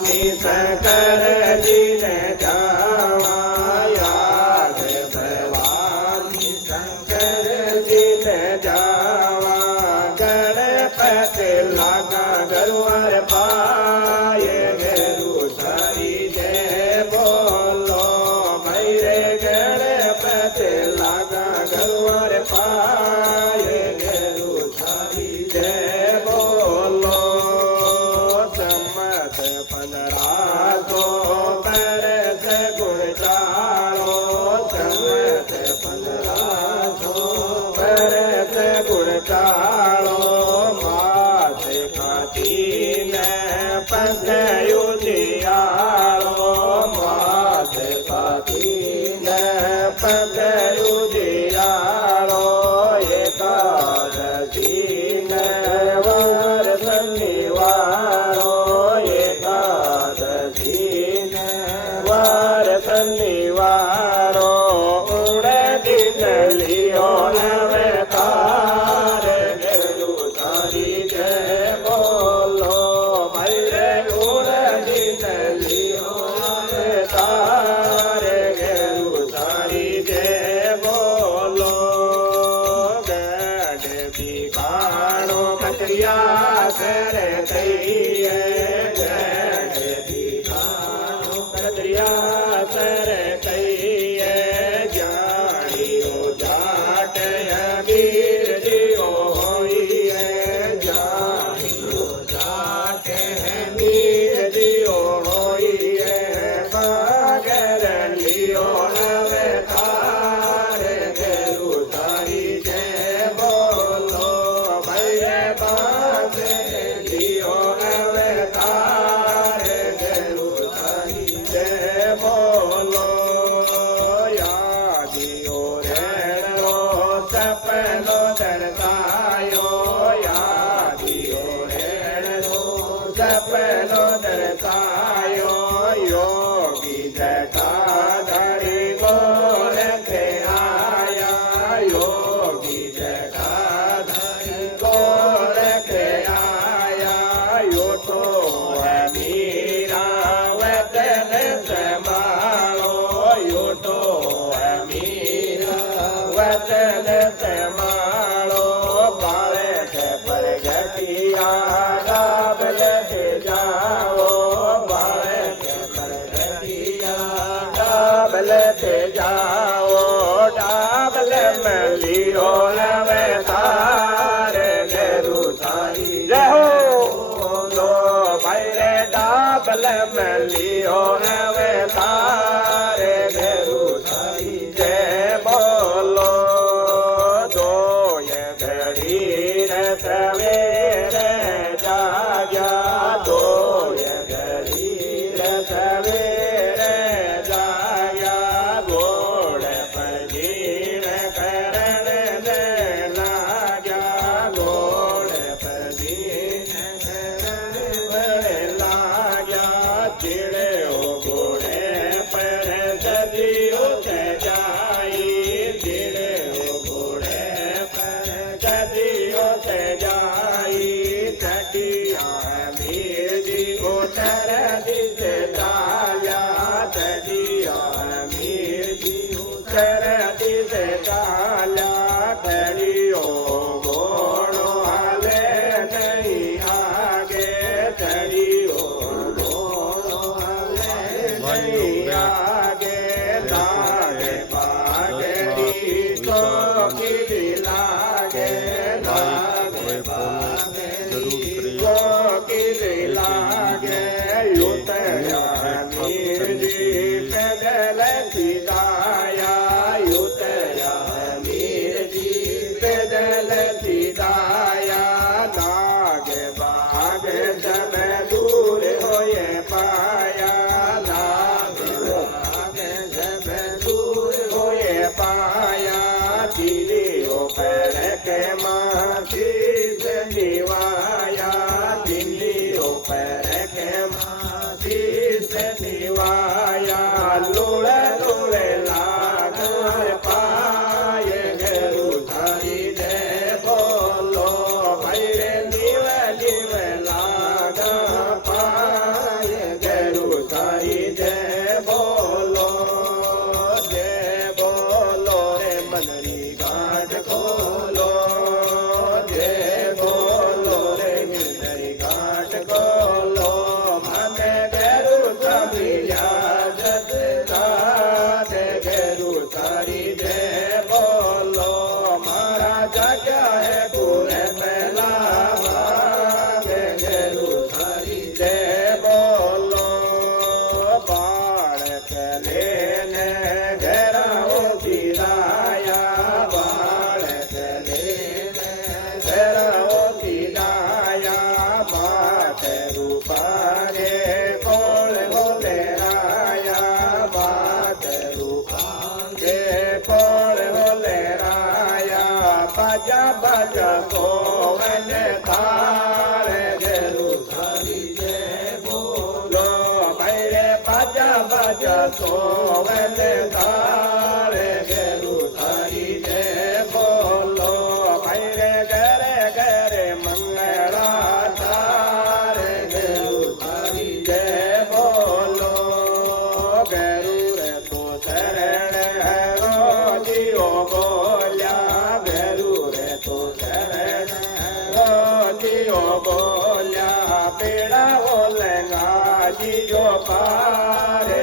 શંકર જીને જાવા યાદ ભવાની શંકર જીને જાવા ગણપતિ લાગા ગરુવાર પાયે ગરુ સારી જય બોલો ભાઈ રે ગણપતિ લાગા ગરુવાર પાયે ગરુ સારી જય બોલો સંમત 1500 પરસ ગુણ ચાળો સંમત 1500 પરસ ગુણ ચાળો માથે કાઢીને પંથયું જીયાળો માથે કાઢીને પંથયું જીયાળો એકાદશીને વાર શનિવારો એકાદશીને વાર શનિવારો ઉડતી નલિયો નવે તાર ગરુ સારી જય બોલો ભાઈ રે ઉડતી નલિયો નવે તાર ગરુ સારી જય બોલો ગઢ કાણો કચરિયા સરે થઈએ સર કહીએ જાણીઓ જાટ વીરજીઓ હોઈએ જાણીઓ જાટ વીરજીઓ હોઈએ બાગર લીઓ નવે તાર ગરુ સારી જય બોલો ભાઈ રે બાગર લીઓ નવે તાર ગરુ સારી જય બોલો યાદિયો રેણો સપનો દર્શાયો યાદિયો રેણો સપનો દર્શાયો યોગી જટાધારી ગોરખે આયા યોગી જટાધારી ગોરખે આયા યો તો મીરા વતન સમાળો યો તો મીરા વતન સમાળો બાળે છે પરગટિયા ડાબલ કે જાઓ બાળે છે પરગટિયા ડાબલ કે જાઓ ડાબલ મલિયો નવે તાર ગરુ સારી જય બોલો ભાઈ રે ડાબલ મલિયો નવે તાર ગરુ સારી જય બોલો દોય ઘડી રે સવેરે જાગ્યા દોય ઘડી રે સવેરે જાગ્યા ગોળ પજીર કરણ ને લાગ્યા ગોળ પજીર કરણ લાગ્યા ચીડ્યો ગોળે પર સદીઓ સજાઈ ચીડ્યો ગોળે પર સદીઓ સજાઈ ચડિયા મીરજી ઉતર દિશે ચાલ્યા ચડિયા મીરજી ઉતર દિશે ચાલ્યા ચડિયો ઘોડો હાલે નહીં આગે ચડિયો ઘોડો હાલે નહીં આગે લાગે બાગડી ચોકી લાગે લાગે બાગડી ચોકી લાગે યુતયા મીરજી પેદલ સીધાયા યુતયા મીરજી પેદલ સીધાયા લાગે બાગ જબ દૂર હોએ પાયા લાગે બાગ જબ દૂર હોએ પાયા દિલીઓ પર કે માથી નિવાયા દિલીઓ પર કે માથી નિવાયા લોળ લોળ લાગ પાય ગરુ સારી જય બોલો ભાઈ રે જીવ જીવ લાગ પાય सारी जय बोलो रे मनरी घाट खोलो जय बोलो रे गिरधरी घाट खोलो माने गेरु सबिया जसदात गेरु सारी जय बोलो महाराजा क्या है पूरे पहला भागे गेरु सारी जय बोलो बालक लेने घेराओ सिराया बालक लेने घेराओ सिराया मात रूपारे कोल बोले राया मात रूपारे कोल बोले राया बाजा बाजा गोवन तारे गेरु सारी जय बोलो मेरे बाजा बाजा गोवन तारे गेरु सारी जय बोलो मेरे घरे घरे मंगला तारे गेरु सारी जय बोलो गेरु रे तो शरण है रो जियो बोल्या गेरु रे तो शरण है रो जियो बोल्या पेड़ा बोलेगा जियो पारे